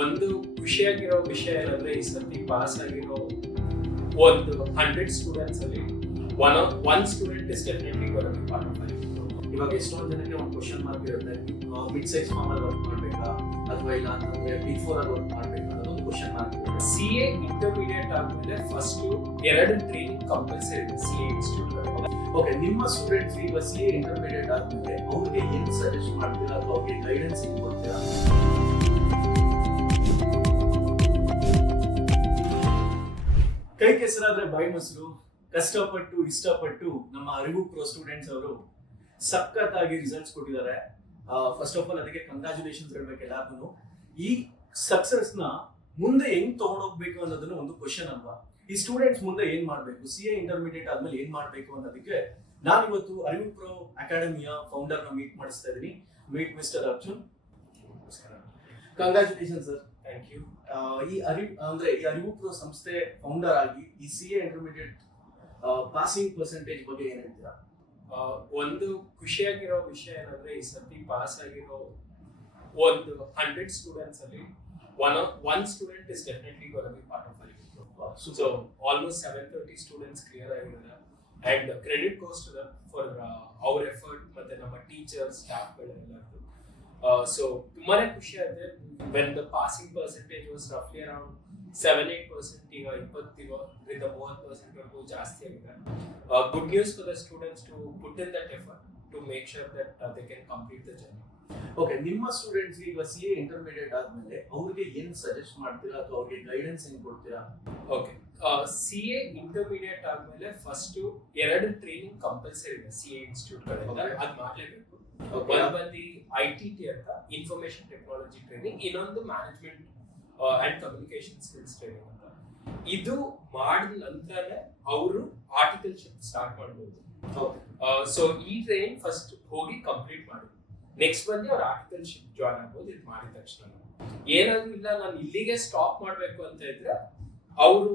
ಒಂದು ಖುಷಿಯಾಗಿರೋ ವಿಷಯ ಏನಂದ್ರೆ ಈ ಸರ್ತಿ ಪಾಸ್ ಆಗಿರೋ ಒಂದು 100 ಸ್ಟೂಡೆಂಟ್ಸ್ ಅಲ್ಲಿ one student is definitely gonna be part of life. ಇವಾಗ ಎಷ್ಟೊಂದು ಜನಕ್ಕೆ ಒಂದು ಕ್ವಶನ್ ಮಾರ್ಕ್ ಇರುತ್ತೆ, ಮಿಡ್ ಸೈಜ್ ಫಾರ್ಮ್ ಅಲ್ಲಿ ವರ್ಕ್ ಮಾಡ್ಬೇಕಾ ಅಥವಾ ಇಲ್ಲ ಅಂತಂದ್ರೆ ಬಿಗ್ ಫೋರ್ ಅಲ್ಲಿ ವರ್ಕ್ ಮಾಡ್ಬೇಕಾ ಅನ್ನೋದು ಕ್ವಶನ್ ಮಾರ್ಕ್ ಇರುತ್ತೆ. CA ಇಂಟರ್ಮೀಡಿಯೇಟ್ ಆದ್ಮೇಲೆ ಫಸ್ಟ್ 2 ಟ್ರೈನಿಂಗ್ ಕಂಪಲ್ಸರಿ ಇದೆ CA ಇನ್ಸ್ಟಿಟ್ಯೂಟ್. ಓಕೆ, ನಿಮ್ಮ ಸ್ಟೂಡೆಂಟ್ಸ್ ಈಗ CA ಇಂಟರ್ಮೀಡಿಯೇಟ್ ಆದ್ಮೇಲೆ ಅವ್ರಿಗೆ ಏನು ಸಜೆಸ್ಟ್ ಮಾಡ್ತೀರಾ ಅಥವಾ ಅವ್ರಿಗೆ ಗೈಡೆನ್ಸ್ ಏನು ಕೊಡ್ತೀರಾ? ಕೈ ಕೆಸರಾದ್ರೆ ಬಾಯಿ ಮೊಸರು, ಕಷ್ಟಪಟ್ಟು ಇಷ್ಟಪಟ್ಟು ನಮ್ಮ ಅರಿವು ಪ್ರೋ ಸ್ಟೂಡೆಂಟ್ಸ್ ಅವರು ಸಖತ್ತಾಗಿ ರಿಸಲ್ಟ್ಸ್ ಕೊಟ್ಟಿದ್ದಾರೆ. ಫಸ್ಟ್ ಆಫ್ ಆಲ್ ಅದಕ್ಕೆ ಕಂಗ್ರಾಚುಲೇಷನ್ಸ್ ಹೇಳ್ಬೇಕು ಎಲ್ಲಾರ್ಗು. ಈ ಸಕ್ಸಸ್ ನ ಮುಂದೆ ಹೆಂಗ್ ತಗೊಂಡೋಗ್ಬೇಕು ಅನ್ನೋದನ್ನ ಒಂದು ಕ್ವಶನ್ ಅಲ್ವಾ? ಈ ಸ್ಟೂಡೆಂಟ್ಸ್ ಮುಂದೆ ಏನ್ ಮಾಡ್ಬೇಕು, CA ಇಂಟರ್ಮೀಡಿಯೇಟ್ ಆದ್ಮೇಲೆ ಏನ್ ಮಾಡ್ಬೇಕು ಅನ್ನೋದಕ್ಕೆ ನಾನು ಇವತ್ತು ಅರಿವು ಪ್ರೋ ಅಕಾಡೆಮಿಯ ಫೌಂಡರ್ ನ ಮೀಟ್ ಮಾಡಿಸ್ತಾ ಇದೀನಿ. Meet mister Arjun. Congratulation sir. Thank you. ಈ ಅರಿವು ಪ್ರೋ ಸಂಸ್ಥೆ ಫೌಂಡರ್ ಆಗಿ ಈ CA ಇಂಟರ್ಮೀಡಿಯೇಟ್ ಪಾಸಿಂಗ್ ಪರ್ಸೆಂಟೇಜ್ ಬಗ್ಗೆ ಏನ್ ಹೇಳ್ತೀರಾ? ಒಂದು ಖುಷಿಯಾಗಿರೋ ವಿಷಯ ಏನಂದ್ರೆ ಈ ಸರ್ತಿ ಪಾಸ್ ಆಗಿರೋ ಒಂದು 100 ಸ್ಟೂಡೆಂಟ್ಸ್ ಅಲ್ಲಿ one student is definitely gonna be part of life. So almost 730 students clear ಆಗಿದ್ದಾರೆ and credit goes to them for our effort ಮತ್ತೆ ನಮ್ಮ ಟೀಚರ್ಸ್ ಸ್ಟಾಫ್ ಗಳೆಲ್ಲರೂ. ಸೊ ತುಂಬಾನೇ ಖುಷಿ ಆಗುತ್ತೆ. When the passing percentage was ರಫ್ಲಿ ಅರೌಂಡ್ 7-8%, ಈಗ 20% 30% ವರೆಗೂ ಜಾಸ್ತಿ ಆಗಿದೆ. Good news for the students to put in that effort to make sure that they can complete the journey. Okay, ನಿಮ್ಮ ಸ್ಟೂಡೆಂಟ್ಸ್ ಈಗ CA ಇಂಟರ್ಮೀಡಿಯೇಟ್ ಆದ್ಮೇಲೆ ಅವ್ರಿಗೆ ಏನ್ ಸಜೆಸ್ಟ್ ಮಾಡ್ತೀರಾ ಅಥವಾ ಅವ್ರಿಗೆ ಗೈಡೆನ್ಸ್ ಏನ್ ಕೊಡ್ತೀರಾ? ಓಕೆ, CA ಇಂಟರ್ಮೀಡಿಯೇಟ್ ಆದ್ಮೇಲೆ ಫಸ್ಟ್ 2 ಟ್ರೈನಿಂಗ್ ಕಂಪಲ್ಸರಿ ಇದೆ CA ಇನ್ಸ್ಟಿಟ್ಯೂಟ್ ಗಳಿಂದ. ಅದ್ ಮಾಡ್ಲೇಬೇಕು. ಒಂದು ಬಂದು ITT ಅಂತ ಇನ್ಫಾರ್ಮೇಶನ್ ಟೆಕ್ನಾಲಜಿ ಟ್ರೈನಿಂಗ್, ಇನ್ನೊಂದು management and communication skills training ಅಂತ. ಇದು ಮಾಡಿದ ನಂತರನೇ ಅವರು ಆರ್ಟಿಕಲ್ಶಿಪ್ ಸ್ಟಾರ್ಟ್ ಮಾಡಬಹುದು. ಸೊ ಈ ಟ್ರೈನಿಂಗ್ ಫಸ್ಟ್ ಹೋಗಿ ಕಂಪ್ಲೀಟ್ ಮಾಡಿ ನೆಕ್ಸ್ಟ್ ಬಂದು ಅವ್ರ ಆರ್ಟಿಕಲ್ಶಿಪ್ ಜಾಯ್ನ್ ಆಗ್ಬೋದು. ಇದು ಮಾಡಿದ ತಕ್ಷಣ ಏನಾದ್ರು ಇಲ್ಲ ನಾನು ಇಲ್ಲಿಗೆ ಸ್ಟಾಪ್ ಮಾಡ್ಬೇಕು ಅಂತ ಇದ್ರೆ ಅವರು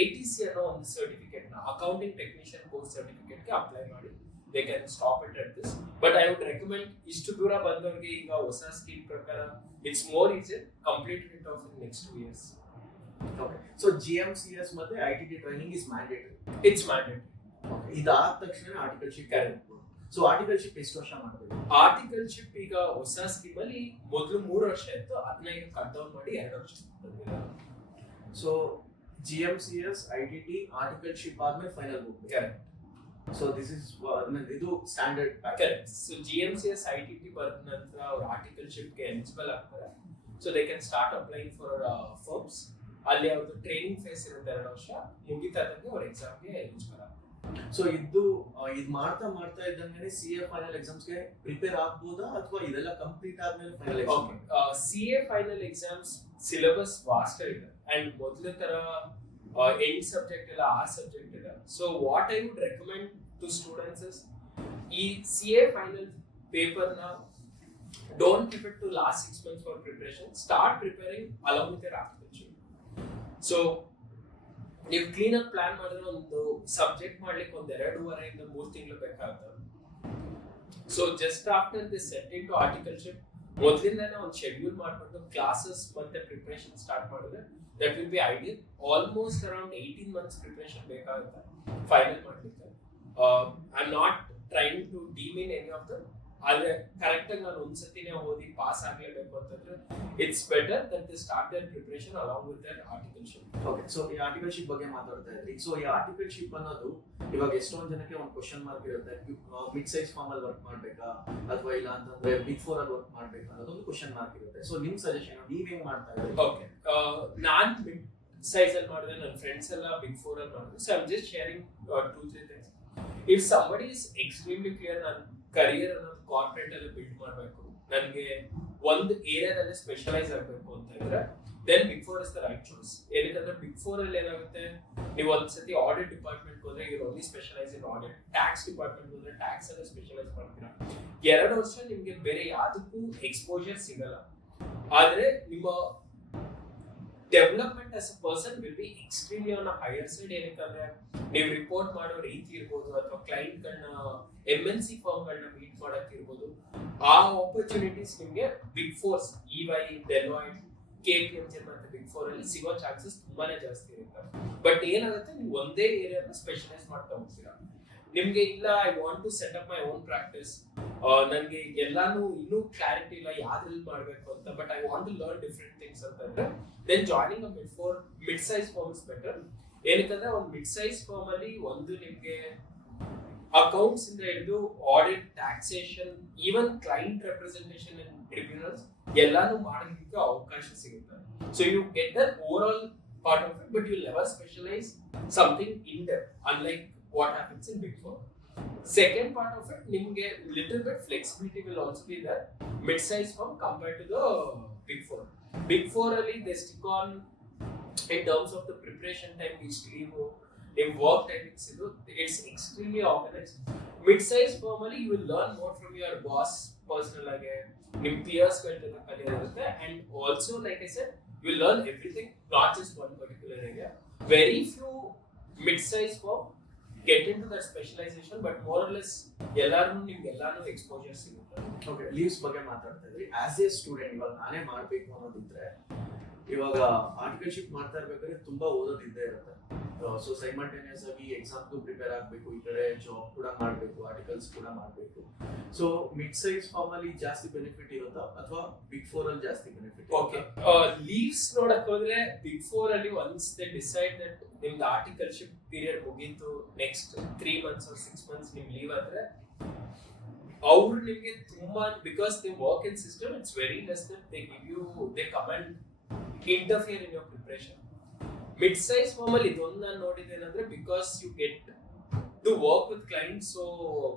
ATC ಅನ್ನೋ ಒಂದು ಸರ್ಟಿಫಿಕೇಟ್ ನ ಅಕೌಂಟಿಂಗ್ ಟೆಕ್ನಿಷಿಯನ್ ಕೋರ್ಸ್ ಸರ್ಟಿಫಿಕೇಟ್ ಗೆ ಅಪ್ಲೈ ಮಾಡಿ they can stop it at this. But I would recommend ಇಷ್ಟು ದೂರ ಬಂದವರಿಗೆ ಈಗ ಹೊಸ ಸ್ಕೀಮ್ ಪ್ರಕಾರ it's more easier, complete it off in next 2 years. Okay, so GMCS ಮತ್ತೆ ITT training is mandatory. It's mandatory. Okay, ಇದಾದ ತಕ್ಷಣ ಆರ್ಟಿಕಲ್ಶಿಪ್ Correct. ಸೊ ಆರ್ಟಿಕಲ್ಶಿಪ್ ಎಷ್ಟು ವರ್ಷ ಮಾಡಬೇಕು? ಆರ್ಟಿಕಲ್ಶಿಪ್ ಈಗ ಹೊಸ ಸ್ಕೀಮ್ ಅಲ್ಲಿ ಮೊದಲು 3 ವರ್ಷ ಇತ್ತು, ಅದನ್ನ ಈಗ ಕಟ್ ಡೌನ್ ಮಾಡಿ 2 ವರ್ಷ ಬಂದಿದ್ದಾರೆ. ಸೊ GMCS ITT ಆರ್ಟಿಕಲ್ಶಿಪ್ ಆದ್ಮೇಲೆ ಫೈನಲ್ ಹೋಗ್ಬೇಕು. ಕರೆಕ್ಟ್. ಸೊ ದಿಸ್ ಇಸ್ ಇದು standard correct. So GMCS ITT ಬರೆದ ನಂತರ ಅವ್ರ ಆರ್ಟಿಕಲ್ಶಿಪ್ ಗೆ ಎಲಿಜಿಬಲ್ ಆಗ್ತಾರೆ. So they can start applying for firms. ಅಲ್ಲಿ ಅವ್ರದ್ದು ಟ್ರೈನಿಂಗ್ ಫೇಸ್ ಇರುತ್ತೆ 2 ವರ್ಷ, ಮುಗಿತಾದಂಗೆ ಅವ್ರ ಎಕ್ಸಾಮ್ಗೆ ಎಲಿಜಿಬಲ್ ಆಗ್ತಾರೆ. ಸೊ ಇದು ಮಾಡ್ತಾ ಇದ್ದಂಗೆ CA ಫೈನಲ್ ಎಕ್ಸಾಮ್ಸ್ ಗೆ ಪ್ರಿಪೇರ್ ಆಗ್ಬೋದಾ ಅಥವಾ ಇದೆಲ್ಲ ಕಂಪ್ಲೀಟ್ ಆದ್ಮೇಲೆ final exam? CA final exams syllabus vast ಇದೆ ಅಂಡ್ ಮೊದಲ ತರ 8 ಸಬ್ಜೆಕ್ಟ್ ಇಲ್ಲ 6 ಸಬ್ಜೆಕ್ಟ್ ಇದೆ. So what I would recommend to students is ಈ CA ಫೈನಲ್ ಪೇಪರ್ ನ don't keep it to last 6 months for preparation. Start preparing along with your articleship. So ನೀವು clean ಆಗಿ plan ಮಾಡಿದ್ರೆ ಒಂದು ಸಬ್ಜೆಕ್ಟ್ ಮಾಡ್ಲಿಕ್ಕೆ 2.5 ಇಂದ 3 ತಿಂಗಳು ಬೇಕಾಗುತ್ತೆ. So just after this set into articleship ಮೊದಲಿಂದಾನೆ ಒಂದು ಶೆಡ್ಯೂಲ್ ಮಾಡ್ಕೊಂಡು ಕ್ಲಾಸಸ್ ಮತ್ತೆ ಪ್ರಿಪರೇಷನ್ ಸ್ಟಾರ್ಟ್ ಮಾಡಿದ್ರೆ that will be ideal. Almost around 18 months preparation ಬೇಕಾಗುತ್ತೆ ಫೈನಲ್ ಮಾಡ್ಲಿಕ್ಕೆ. I'm not trying to demean any of them. ಆದ್ರೆ ಕರೆಕ್ಟ್ ಆಗಿ ನಾನು ಒಂದ್ಸತಿನೇ ಓದಿ ಪಾಸ್ ಆಗ್ಲೇಬೇಕು ಅಂತಂದ್ರೆ it's better that they start their preparation along with their articleship. Okay, so ಈ ಆರ್ಟಿಕಲ್ಶಿಪ್ ಬಗ್ಗೆ ಮಾತಾಡ್ತಾ ಇದ್ರಿ. ಸೊ ಈ ಆರ್ಟಿಕಲ್ಶಿಪ್ ಅನ್ನೋದು ಇವಾಗ ಎಷ್ಟೊಂದು ಜನಕ್ಕೆ ಒಂದು ಕ್ವಶನ್ ಮಾರ್ಕ್ ಇರುತ್ತೆ, ಮಿಡ್ ಸೈಜ್ ಫಾರ್ಮ್ ಅಲ್ಲಿ ವರ್ಕ್ ಮಾಡ್ಬೇಕಾ ಅಥವಾ ಇಲ್ಲ ಅಂತಂದ್ರೆ ಬಿಗ್ ಫೋರ್ ಅಲ್ಲಿ ವರ್ಕ್ ಮಾಡ್ಬೇಕಾ ಅನ್ನೋದೊಂದು ಕ್ವಶನ್ ಮಾರ್ಕ್ ಇರುತ್ತೆ. ಸೊ ನಿಮ್ ಸಜೆಷನ್ ನೀವ್ ಹೆಂಗ್ ಮಾಡ್ತಾ ಇದ್ದೀರಿ? ಓಕೆ, ನಾನ್ ಮಿಡ್ ಸೈಜ್ ಅಲ್ಲಿ ಮಾಡಿದ್ರೆ ನನ್ನ ಫ್ರೆಂಡ್ಸ್ ಎಲ್ಲ ಬಿಗ್ ಫೋರ್ ಅಲ್ಲಿ ಮಾಡಿದ್ರು. So I am just sharing 2-3 things. If somebody is extremely clear ನಾನು ಕರಿಯರ್ ಅನ್ನೋದು ಕಾರ್ಪೊರೇಟ್ ಅಲ್ಲಿ ಬಿಲ್ಡ್ ಮಾಡಬೇಕು, ನನಗೆ ಒಂದು ಏರಿಯಾದಲ್ಲಿ ಸ್ಪೆಷಲೈಸ್ ಆಗಬೇಕು ಅಂತ ಇದ್ರೆ then big four is the right choice. ಏನಂತಂದ್ರೆ ಬಿಗ್ ಫೋರ್ ಅಲ್ಲಿ ಏನಾಗುತ್ತೆ, ನೀವು ಒಂದ್ಸತಿ ಆಡಿಟ್ ಡಿಪಾರ್ಟ್ಮೆಂಟ್ ಹೋದ್ರೆ you only specialize in audit. Tax department ಹೋದ್ರೆ ಟ್ಯಾಕ್ಸ್ ಅಲ್ಲಿ ಸ್ಪೆಷಲೈಸ್ ಮಾಡ್ತೀರಾ. 2 ವರ್ಷ ನಿಮ್ಗೆ ಬೇರೆ ಯಾವುದಕ್ಕೂ ಎಕ್ಸ್ಪೋಜರ್ ಸಿಗಲ್ಲ. ಆದ್ರೆ ನಿಮ್ಮ development as a person will be extremely on a higher side. ಏನಕ್ಕಂದ್ರೆ ನೀವು ರಿಪೋರ್ಟ್ ಮಾಡೋ ರೀತಿ ಇರ್ಬೋದು, ಅಥವಾ ಕ್ಲೈಂಟ್ಗಳನ್ನ MNC ಫರ್ಮ್ಗಳನ್ನ ಮೀಟ್ ಮಾಡಕ್ ಇರ್ಬೋದು, ಆ ಆಪರ್ಚುನಿಟೀಸ್ ನಿಮ್ಗೆ big fours EY, Deloitte, KPMG ಮತ್ತೆ ಬಿಗ್ ಫೋರ್ ಅಲ್ಲಿ ಸಿಗೋ ಚಾನ್ಸಸ್ ತುಂಬಾನೇ ಜಾಸ್ತಿ ಇರುತ್ತೆ. ಬಟ್ ಏನಾಗುತ್ತೆ, ನೀವು ಒಂದೇ ಏರಿಯಾನ ಸ್ಪೆಷಲೈಸ್ ಮಾಡ್ತಾ ಹೋಗ್ತೀರಾ. ನಿಮ್ಗೆ ಇಲ್ಲ I want to set up my own practice, ನನಗೆ ಎಲ್ಲಾನು ಇನ್ನೂ ಕ್ಲಾರಿಟಿ ಇಲ್ಲ ಯಾವ್ದ್ರಲ್ಲಿ ಮಾಡಬೇಕು ಅಂತ, but I want to learn different things ಅಂತಂದ್ರೆ then joining a mid size firm is better. ಏನಕ್ಕಂದ್ರೆ ಒಂದು ಮಿಡ್ ಸೈಜ್ ಫರ್ಮ್ ಅಲ್ಲಿ ಒಂದು ನಿಮ್ಗೆ ಅಕೌಂಟ್ಸ್ ಇಂದ ಹಿಡಿದು audit, taxation, even client representation and tribunals ಎಲ್ಲಾನು ಮಾಡೋದಕ್ಕೆ ಅವಕಾಶ ಸಿಗುತ್ತೆ. So you get the overall part of it, but you never specialize something in depth, unlike what happens in Big Four. Second part of it, nimge little bit flexibility will also be there mid-size firm compared to the Big Four. Big Four ali they stick on in terms of the preparation time, which leave work timings idu, it's extremely organized. Mid-size firm ali you will learn more from your boss personal age, nim peers galtena kaliyadutte, and also like I said, you will learn everything, not just one particular area. Very few mid-size firm get into that specialization, but more or less ಎಲ್ಲಾನು exposure ಸಿಗುತ್ತೆ. Okay, leaves ಬಗ್ಗೆ ಮಾತಾಡ್ತಾ ಇದ್ರಿ. As A student ಇವಾಗ ನಾನೇ ಮಾಡ್ಬೇಕು ಅನ್ನೋದಿದ್ರೆ, ಇವಾಗ articleship ಮಾಡ್ತಾ ಇರ್ಬೇಕಾದ್ರೆ ತುಂಬಾ ಓದೋದಿದ್ದೇ ಇರುತ್ತೆ. ಸೊ ಸೈಮಲ್ಟೇನಿಯಸ್ ಆಗಿ ಎಕ್ಸಾಮ್ಗೂ ಪ್ರಿಪೇರ್ ಆಗಬೇಕು, ಈ ಕಡೆ ಜಾಬ್ ಕೂಡ ಮಾಡಬೇಕು, ಆರ್ಟಿಕಲ್ಸ್ ಕೂಡ ಮಾಡಬೇಕು. ಸೊ ಮಿಡ್ ಸೈಜ್ ಫಾರ್ಮ್ ಅಲ್ಲಿ ಜಾಸ್ತಿ ಬೆನಿಫಿಟ್ ಇರುತ್ತಾ ಅಥವಾ ಬಿಗ್ ಫೋರ್ ಅಲ್ಲಿ ಜಾಸ್ತಿ ಬೆನಿಫಿಟ್? ಓಕೆ, ಲೀವ್ಸ್ ನೋಡಕ್ ಹೋದ್ರೆ ಬಿಗ್ ಫೋರ್ ಅಲ್ಲಿ ಒನ್ಸ್ ದೇ ಡಿಸೈಡ್ ದಟ್ ನಿಮ್ದು ಆರ್ಟಿಕಲ್ಶಿಪ್ ಪೀರಿಯಡ್ ಮುಗೀತು, ನೆಕ್ಸ್ಟ್ 3 months or 6 months ನಿಮ್ ಲೀವ್ ಆದ್ರೆ ಅವ್ರು ನಿಮ್ಗೆ ತುಂಬಾ, because they work in system, it's very less that they give you, they come and interfere in your preparation. Mid size firm ಅಲ್ಲಿ ಇದೊಂದು ನಾನು ನೋಡಿದ್ದೇನೆಂದ್ರೆ, because you get to work with client so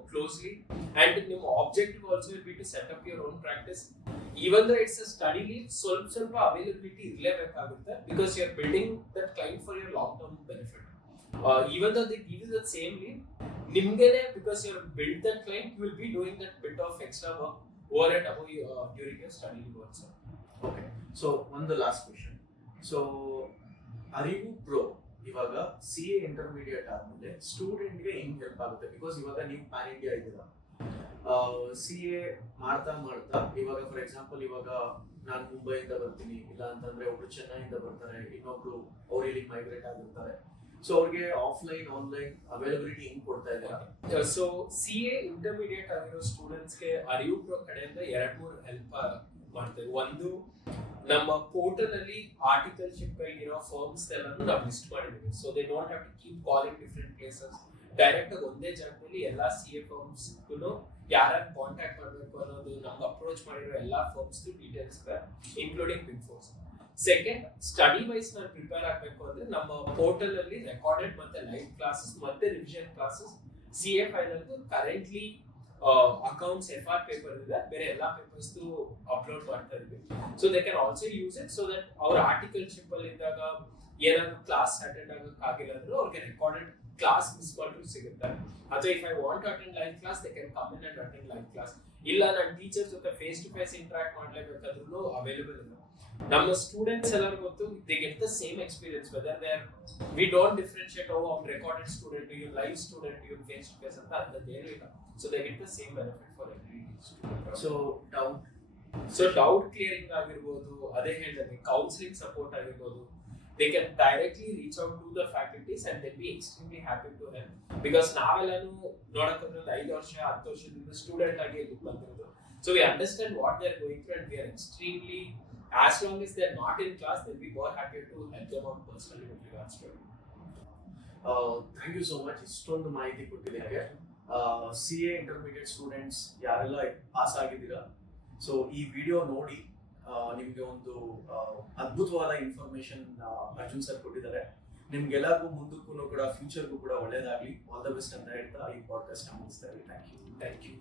closely, and ನಿಮ್ಮ objective also will be to set up your own practice. Even though it's a study leave, ಸ್ವಲ್ಪ availability ಇರಲೇಬೇಕಾಗುತ್ತೆ, because you are building that client for your long term benefit. Even though they give you the same leave, nimgene, because you have built that client, you will be doing that bit of extra work over and above during your study leave also. Okay, so one the last question. So Arivu Pro ಇವಾಗ CA intermediate ಆದ್ಮೇಲೆ student ಗೆ ಹೆಂಗ್ help ಆಗುತ್ತೆ? Because ಇವಾಗ ನೀವು PAN India ಇದ್ದೀರಾ, CA ಮಾಡ್ತಾ ಇವಾಗ ಫಾರ್ ಎಕ್ಸಾಂಪಲ್ ಇವಾಗ ನಾನು ಮುಂಬೈಯಿಂದ ಬರ್ತೀನಿ, ಇಲ್ಲ ಅಂತಂದ್ರೆ ಒಬ್ರು ಚೆನ್ನೈಯಿಂದ ಬರ್ತಾರೆ, ಇನ್ನೊಬ್ರು ಅವ್ರು ಇಲ್ಲಿ ಮೈಗ್ರೇಟ್ ಆಗಿರ್ತಾರೆ. ಸೊ ಅವ್ರಿಗೆ ಆಫ್ಲೈನ್ ಆನ್ಲೈನ್ ಅವೈಲಬಿಲಿಟಿ ಹೆಂಗ್ ಕೊಡ್ತಾ ಇದ್ದೀರಾ? ಸೊ CA ಇಂಟರ್ಮೀಡಿಯೇಟ್ ಆಗಿರೋ ಸ್ಟೂಡೆಂಟ್ಸ್ಗೆ ಅರಿವು ಪ್ರೋ ಕಡೆಯಿಂದ 2-3 ಹೆಲ್ಪ್ ಮಾಡ್ತೇವೆ. ಒಂದು, ನಮ್ಮ ಪೋರ್ಟಲ್ ಅಲ್ಲಿ ಆರ್ಟಿಕಲ್ಶಿಪ್ ಇರೋ ಫರ್ಮ್ಸ್ ಎಲ್ಲಾನು ನಾವು ಲಿಸ್ಟ್ ಮಾಡಿದ್ದೀವಿ. So they don't have to keep calling different places. Direct ಆಗಿ ಒಂದೇ ಜಾಗದಲ್ಲಿ ಎಲ್ಲಾ CA ಫರ್ಮ್ಸ್ ಯಾರನ್ನ ಕಾಂಟ್ಯಾಕ್ಟ್ ಮಾಡಬೇಕು ಅನ್ನೋದು, ನಮ್ಗೆ ಅಪ್ರೋಚ್ ಮಾಡಿರೋ ಎಲ್ಲಾ ಫರ್ಮ್ಸ್ ಡೀಟೇಲ್ಸ್ ಇದೆ, including big fours. Second, study wise ನಾನು ಪ್ರಿಪೇರ್ ಆಗಬೇಕು ಅಂದ್ರೆ ನಮ್ಮ ಪೋರ್ಟಲ್ ಅಲ್ಲಿ ರೆಕಾರ್ಡೆಡ್ ಮತ್ತೆ ಲೈವ್ ಕ್ಲಾಸಸ್ ಮತ್ತೆ revision classes, CA final currently accounts FR paper ಇದೆ, ಬೇರೆ ಎಲ್ಲಾ ಪೇಪರ್ಸ್ ಅಪ್ಲೋಡ್ ಮಾಡ್ತಾ ಇದ್ವಿ. So they can also use it, so that ಅವ್ರ ಆರ್ಟಿಕಲ್ಶಿಪ್ ಅಲ್ಲಿ ಇದ್ದಾಗ ಏನಾದ್ರು ಕ್ಲಾಸ್ ಅಟೆಂಡ್ ಆಗಕ್ಕಾಗಿಲ್ಲ ಅಂದ್ರೂ ಅವ್ರಿಗೆ ರೆಕಾರ್ಡೆಡ್ ಕ್ಲಾಸ್ ಮಿಸ್ ಮಾಡಿದ್ರು ಸಿಗುತ್ತೆ. ಅಥವಾ if I want to attend live class, they can come in and attend live class. ಇಲ್ಲ ನಾನು ಟೀಚರ್ ಜೊತೆ ಫೇಸ್ ಟು ಫೇಸ್ ಇಂಟ್ರಾಕ್ಟ್ ಮಾಡ್ಲೇಬೇಕಾದ್ರೂ ಅವೈಲೇಬಲ್ ಇದೆ. ನಮ್ಮ ಸ್ಟೂಡೆಂಟ್ಸ್ ಎಲ್ಲರೂ ಗೊತ್ತು, they get the same experience, whether they are, we don't differentiate ಅವ್ನು recorded student, ಇವ್ ಲೈವ್ ಸ್ಟೂಡೆಂಟ್, ಇವ್ ಫೇಸ್ ಟು ಫೇಸ್ ಅಂತ ಅಂತದ್ದೇನೂ ಇಲ್ಲ. So they get the same benefit for every student. So doubt clearing ಆಗಿರ್ಬೋದು, ಅದೇ ಹೇಳಿದ್ರೆ ಕೌನ್ಸಿಲಿಂಗ್ ಸಪೋರ್ಟ್ ಆಗಿರ್ಬೋದು, they can directly reach out to the faculties and they'll be extremely happy to help, because ನಾವೆಲ್ಲನೂ ನೋಡೋಕೆ 5 ವರ್ಷ 10 ವರ್ಷದಿಂದ ಸ್ಟೂಡೆಂಟ್ ಆಗಿ ಇಲ್ಲಿ ಬಂದಿರೋದು. So we understand what they're going through, and we are extremely, as long as they're not in class, they'll be more happy to help them out personally with regards to it. Thank you so much. ಇಷ್ಟೊಂದು ಮಾಹಿತಿ ಕೊಟ್ಟಿದ್ದಕ್ಕೆ. CA intermediate students ಯಾರೆಲ್ಲ pass ಆಗಿದ್ದೀರಾ, so ಈ video ನೋಡಿ ನಿಮಗೆ ಒಂದು ಅದ್ಭುತವಾದ ಇನ್ಫಾರ್ಮೇಶನ್ ಅರ್ಜುನ್ ಸರ್ ಕೊಟ್ಟಿದ್ದಾರೆ. ನಿಮ್ಗೆಲ್ಲರಿಗೂ ಮುಂದಕ್ಕೂ ಕೂಡ ಫ್ಯೂಚರ್ಗೂ ಕೂಡ ಒಳ್ಳೇದಾಗ್ಲಿ, ಆಲ್ ದ ಬೆಸ್ಟ್ ಅಂತ ಹೇಳ್ತಾ ಈ ಪಾಡ್ಕಾಸ್ಟ್ ಮುಗಿಸ್ತಾ ಇದ್ದೀನಿ. Thank you.